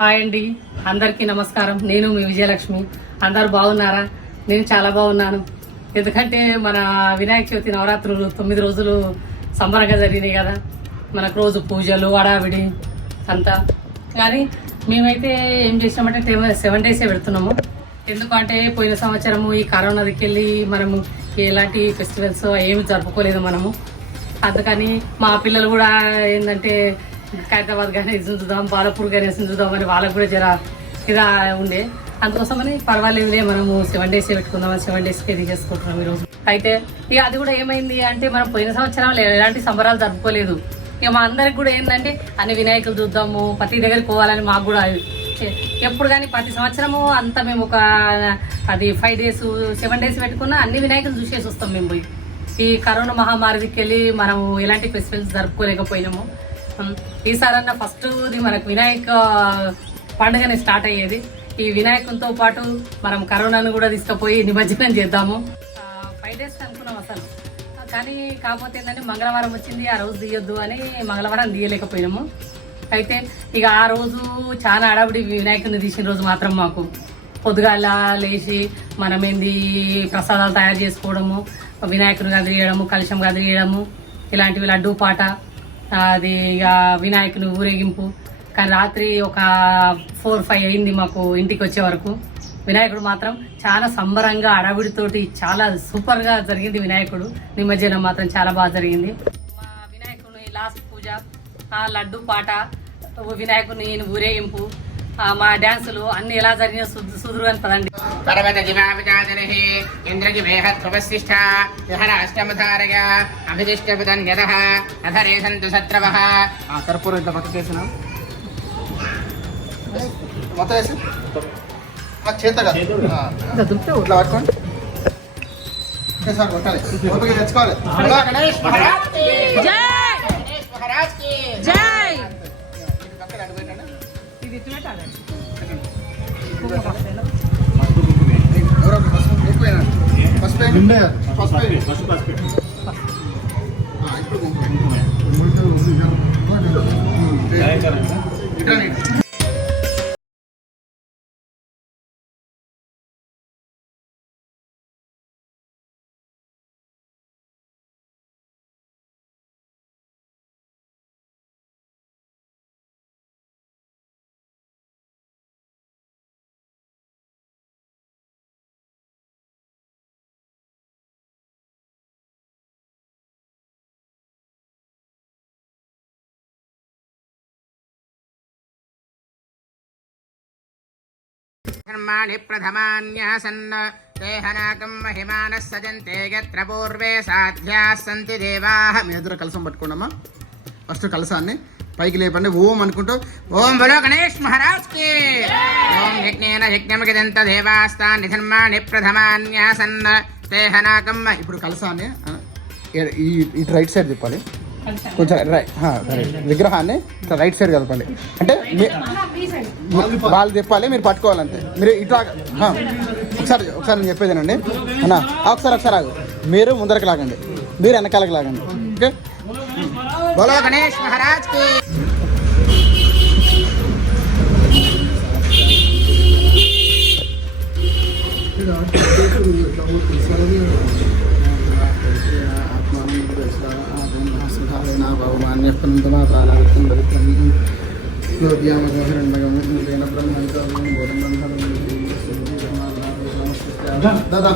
Hi అండి, అందరికీ నమస్కారం. నేను మీ విజయలక్ష్మి. అందరు బాగున్నారా? నేను చాలా బాగున్నాను. ఎందుకంటే మన వినాయక చవితి నవరాత్రులు 9 రోజులు సంబరంగా జరిగినాయి కదా. మనకు రోజు పూజలు హడావిడి అంతా. కానీ మేమైతే ఏం చేసినామంటే 7 డేసే పెడుతున్నాము. ఎందుకంటే పోయిన సంవత్సరము ఈ కరోనా దిక్కెళ్ళి మనము ఎలాంటి ఫెస్టివల్స్ ఏమి జరుపుకోలేదు మనము. అందుకని మా పిల్లలు కూడా ఏంటంటే ఖైరతాబాద్ గణేశం చూద్దాం, బాలపూర్ గణేశం చూద్దాం అని వాళ్ళకు కూడా జర ఇదా ఉండే. అందుకోసమని పర్వాలేదులే మనము 7 డేసే పెట్టుకుందాం, 7 డేస్కే తీసేసుకుంటున్నాం ఈరోజు. అయితే ఇక అది కూడా ఏమైంది అంటే మనం పోయిన సంవత్సరం ఎలాంటి సంబరాలు జరుపుకోలేదు. ఇక మా అందరికి కూడా ఏంటంటే అన్ని వినాయకులు చూద్దాము, ప్రతి దగ్గరికి పోవాలని మాకు కూడా ఎప్పుడు కానీ ప్రతి సంవత్సరము అంతా మేము ఒక 5 డేస్ 7 డేస్ పెట్టుకున్నా అన్ని వినాయకులు చూసేసి వస్తాం మేము పోయి. ఈ కరోనా మహమ్మారికి వెళ్ళి మనం ఎలాంటి ఫెస్టివల్స్ జరుపుకోలేకపోయినాము. ఈసారన్నా ఫస్ట్ మనకు వినాయక పండుగనే స్టార్ట్ అయ్యేది. ఈ వినాయకునితో పాటు మనం కరోనాను కూడా తీసుకుపోయి నిమజ్జనం చేద్దాము. 5 డేస్ అనుకున్నాం అసలు. కానీ కాకపోతే ఏంటంటే మంగళవారం వచ్చింది, ఆ రోజు తీయొద్దు అని మంగళవారం తీయలేకపోయినాము. అయితే ఇక ఆ రోజు చాలా హడావిడి వినాయకుని తీసిన రోజు మాత్రం మాకు పొద్దుగాల లేచి మనమేంది ప్రసాదాలు తయారు చేసుకోవడము, వినాయకుని గదిరియడము, కలశం గదిరియడము, ఇలాంటివి లడ్డూ పాట, అది ఇక వినాయకుని ఊరేగింపు. కానీ రాత్రి ఒక 4-5 అయింది మాకు ఇంటికి వచ్చే వరకు. వినాయకుడు మాత్రం చాలా సంబరంగా అడవిడితోటి చాలా సూపర్గా జరిగింది. వినాయకుడు నిమజ్జనం మాత్రం చాలా బాగా జరిగింది. మా వినాయకుని లాస్ట్ పూజ, లడ్డు పాట, వినాయకుని ఊరేగింపు, మా డ్యాన్సులు అన్ని ఎలా జరిగిన సుదురు అని పదండి. పర్వత జిమావిజాజనహి ఇంద్రజి మేహత్వవశిష్ఠ విహరాష్టమధారయ అభిదిష్టపదన్యదః అధరే సంతు శత్రవః. కర్పూరం ఇట్లా పక్క చేసిన మొత్తం వేసి చేత ఇట్లా పట్టుకోండి. కొట్టాలి, తెచ్చుకోవాలి. గణేష్ మహారాజ్ కి జై, గణేష్ మహారాజ్ కి జై. పక్కన అడుగుపెట్టండి. ఇది ఇట్లా పెట్టాలండి. ధర్మాణి ప్రథమాన్యాసన్ దేహనాకం మహిమానః సజంతే యత్ర పూర్వే సాధ్యాः సంతి దేవాః. మీ ఇద్దరు కలసం పట్టుకోండమ్మా. ఫస్ట్ కలసాన్ని పైకి లేపండి. ఓం అనుకుంటూ ఓం బలో గణేష్ మహారాజ్ కి ఓం యజ్ఞేన యజ్ఞమగదంత దేవాస్తాని ధర్మాణి ప్రథమాన్యాసన్ దేహనాకం. ఇప్పుడు కలసాన్ని ఇటు రైట్ సైడ్ తిప్పాలి. కొంచెం విగ్రహాన్ని ఇట్లా రైట్ సైడ్ కలపాలి. అంటే వాళ్ళు తిప్పాలి, మీరు పట్టుకోవాలంటే. మీరు ఇట్లా ఒకసారి నేను చెప్పేదేనండి అన్న. ఒకసారి ఆగు. మీరు ముందరకు లాగండి, మీరు వెనకాలకు లాగండి. ఓకే, బోలో గణేష్ మహారాజ్ కి. దాదా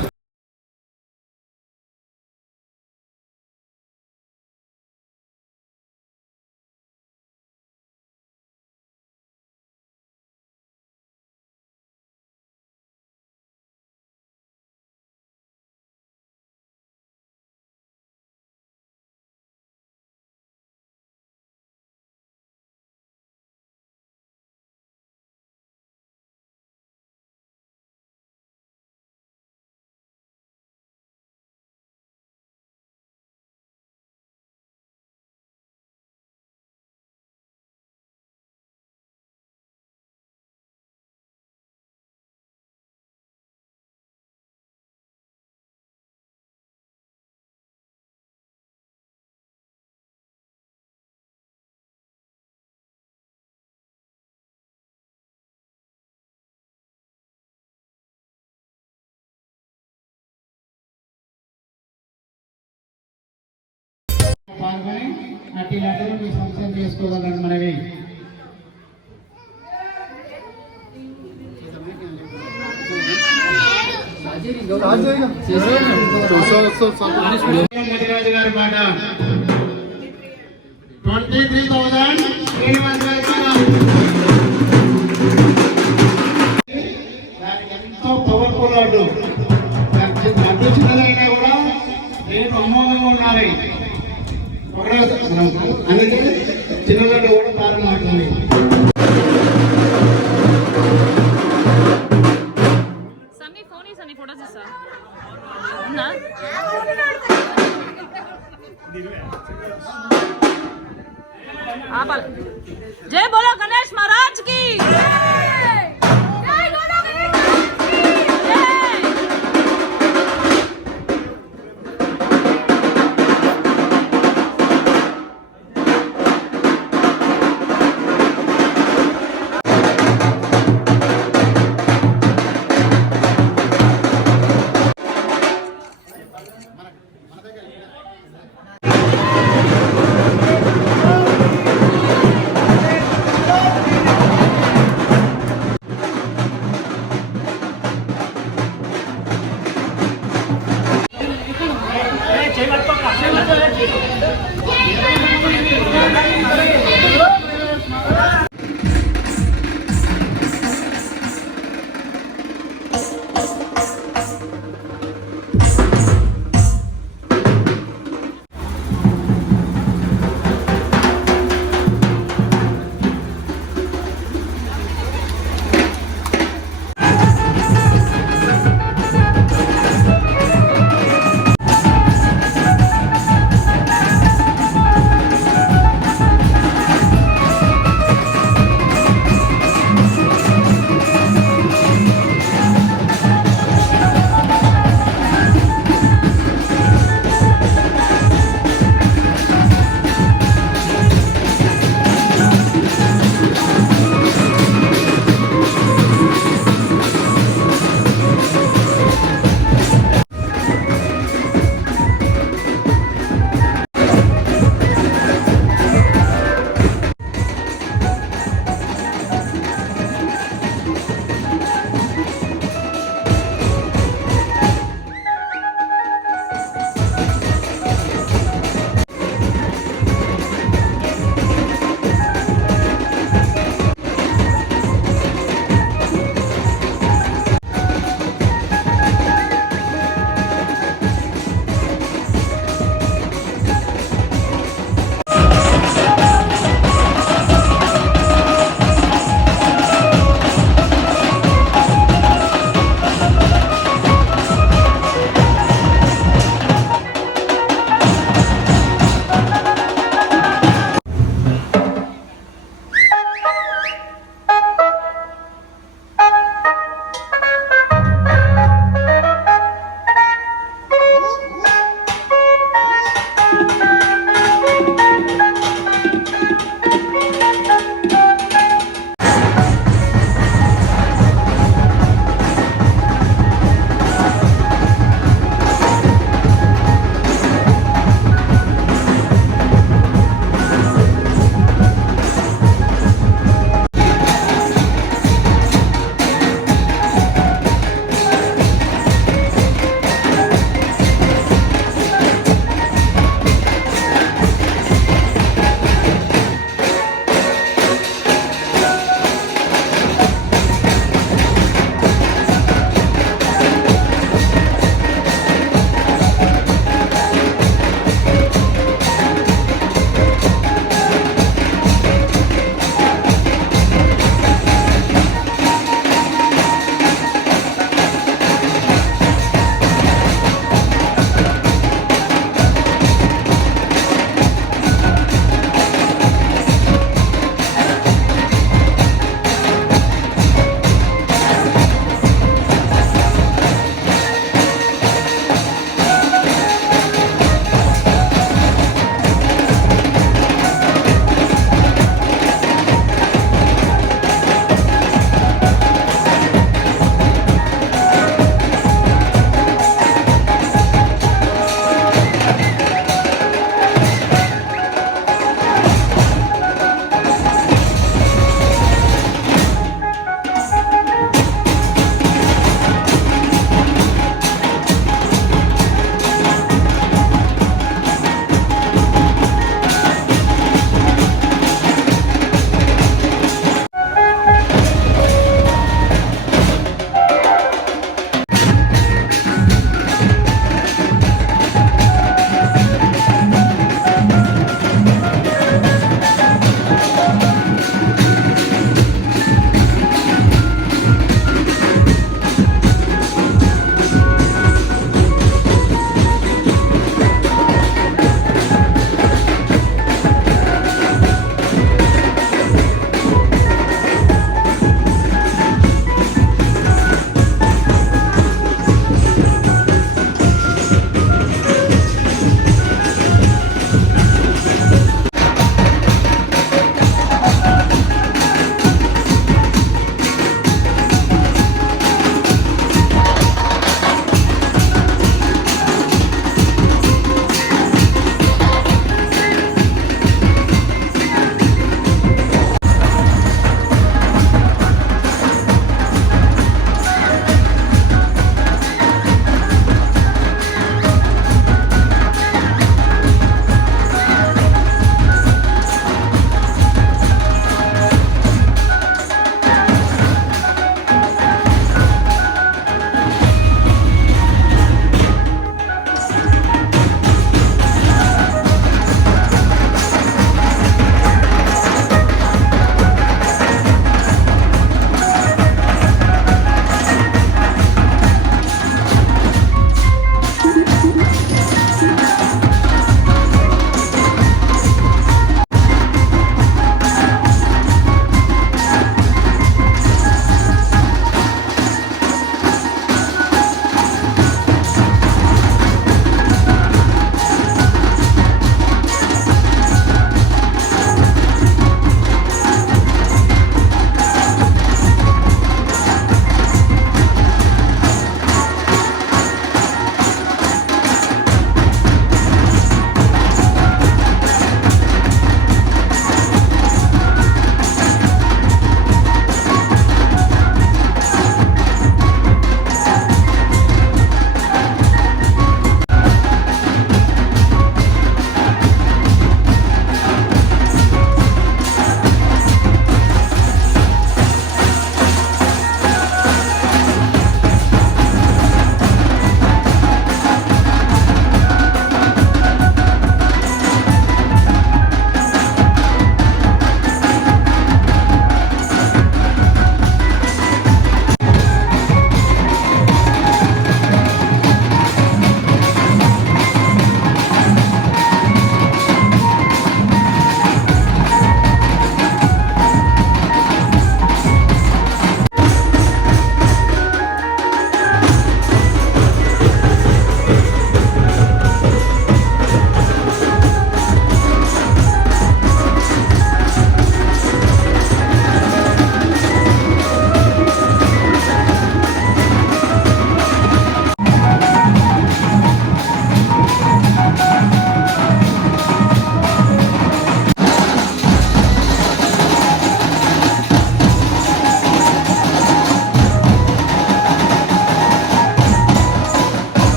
అట్టి లడ్డూలు మీ సంస్థ చేసుకోవాలని మనవి. మధురాజు గారి పాట 23,000 శ్రీనివాస్ గారి పాట. దానికి ఎంతో పవర్ఫుల్ లడ్డు. లడ్డు చిన్నదైనా కూడా రేపు అమోఘంగా ఉండాలి. అందుకే చిన్న లడ్డు కూడా ప్రారంభమవుతుంది. जय बोलो गणेश महाराज की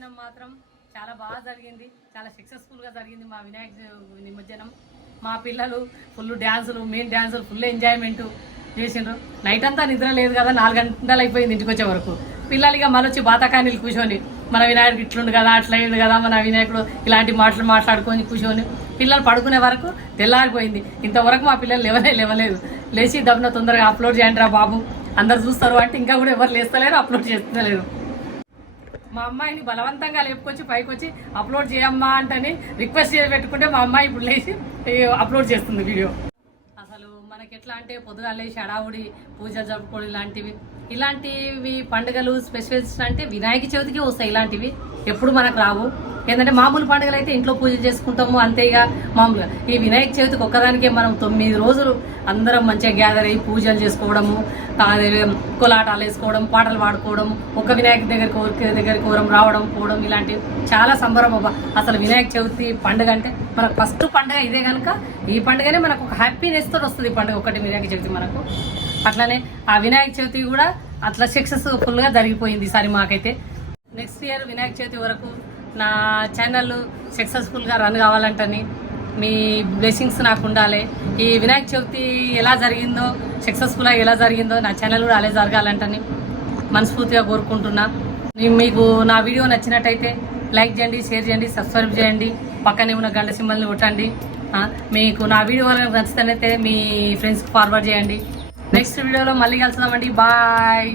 నిమజ్జనం మాత్రం చాలా బాగా జరిగింది, చాలా సక్సెస్ఫుల్గా జరిగింది మా వినాయక నిమజ్జనం. మా పిల్లలు ఫుల్ డ్యాన్సులు, మెయిన్ డ్యాన్సులు, ఫుల్ ఎంజాయ్మెంట్ చేసిండ్రు. నైట్ అంతా నిద్ర లేదు కదా, 4 గంటలు అయిపోయింది ఇంటికి వచ్చే వరకు. పిల్లలు ఇక మళ్ళీ వచ్చి బాతాకానీలు కూర్చొని మన వినాయకుడు ఇట్లుండు కదా, అట్లా అయింది కదా, మన వినాయకుడు ఇలాంటి మాటలు మాట్లాడుకొని కూర్చొని పిల్లలు పడుకునే వరకు తెల్లారిపోయింది. ఇంతవరకు మా పిల్లలు లేవలేదు. లేచి దబ్బున తొందరగా అప్లోడ్ చేయండి రా బాబు, అందరు చూస్తారు అంటే ఇంకా కూడా ఎవరు లేస్తలేరు, అప్లోడ్ చేస్తలేరు. మా అమ్మాయిని బలవంతంగా లేపుకొచ్చి పైకి వచ్చి అప్లోడ్ చేయమ్మా అంటని రిక్వెస్ట్ చేసి పెట్టుకుంటే మా అమ్మాయి ఇప్పుడు లేచి అప్లోడ్ చేస్తుంది వీడియో. అసలు మనకి ఎట్లా అంటే పొద్దుగా లేచి హడావుడి, పూజలు జరుపుకోవడం ఇలాంటివి పండుగలు స్పెషల్స్ అంటే వినాయక చవితికి వస్తాయి. ఇలాంటివి ఎప్పుడు మనకు రావు. ఏంటంటే మామూలు పండుగలు అయితే ఇంట్లో పూజలు చేసుకుంటాము అంతేగా. మామూలుగా ఈ వినాయక చవితికి ఒక్కదానికే మనం 9 రోజులు అందరం మంచిగా గ్యాదర్ అయ్యి పూజలు చేసుకోవడము, కోలాటాలు వేసుకోవడం, పాటలు పాడుకోవడం, ఒక వినాయక దగ్గరికి ఓరం రావడం పోవడం, ఇలాంటివి చాలా సంబరం. అసలు వినాయక చవితి పండుగ అంటే మనకు ఫస్ట్ పండుగ ఇదే కనుక ఈ పండుగనే మనకు ఒక హ్యాపీనెస్ తోటి వస్తుంది. ఈ పండుగ ఒకటి వినాయక చవితి మనకు. అట్లానే ఆ వినాయక చవితి కూడా అట్లా సక్సెస్ఫుల్గా జరిగిపోయింది ఈసారి మాకైతే. నెక్స్ట్ ఇయర్ వినాయక చవితి వరకు నా ఛానల్ సక్సెస్ఫుల్గా రన్ కావాలంటని మీ బ్లెస్సింగ్స్ నాకు ఉండాలి. ఈ వినాయక చవితి ఎలా జరిగిందో, సక్సెస్ఫుల్గా ఎలా జరిగిందో నా ఛానల్ కూడా అలా జరగాలంటని మనస్ఫూర్తిగా కోరుకుంటున్నా. మీకు నా వీడియో నచ్చినట్టయితే లైక్ చేయండి, షేర్ చేయండి, సబ్స్క్రైబ్ చేయండి, పక్కనే ఉన్న గంట సింబల్ని కొట్టండి. మీకు నా వీడియో నచ్చితేనైతే మీ ఫ్రెండ్స్కి ఫార్వర్డ్ చేయండి. నెక్స్ట్ వీడియోలో మళ్ళీ కలుద్దామండి. బాయ్.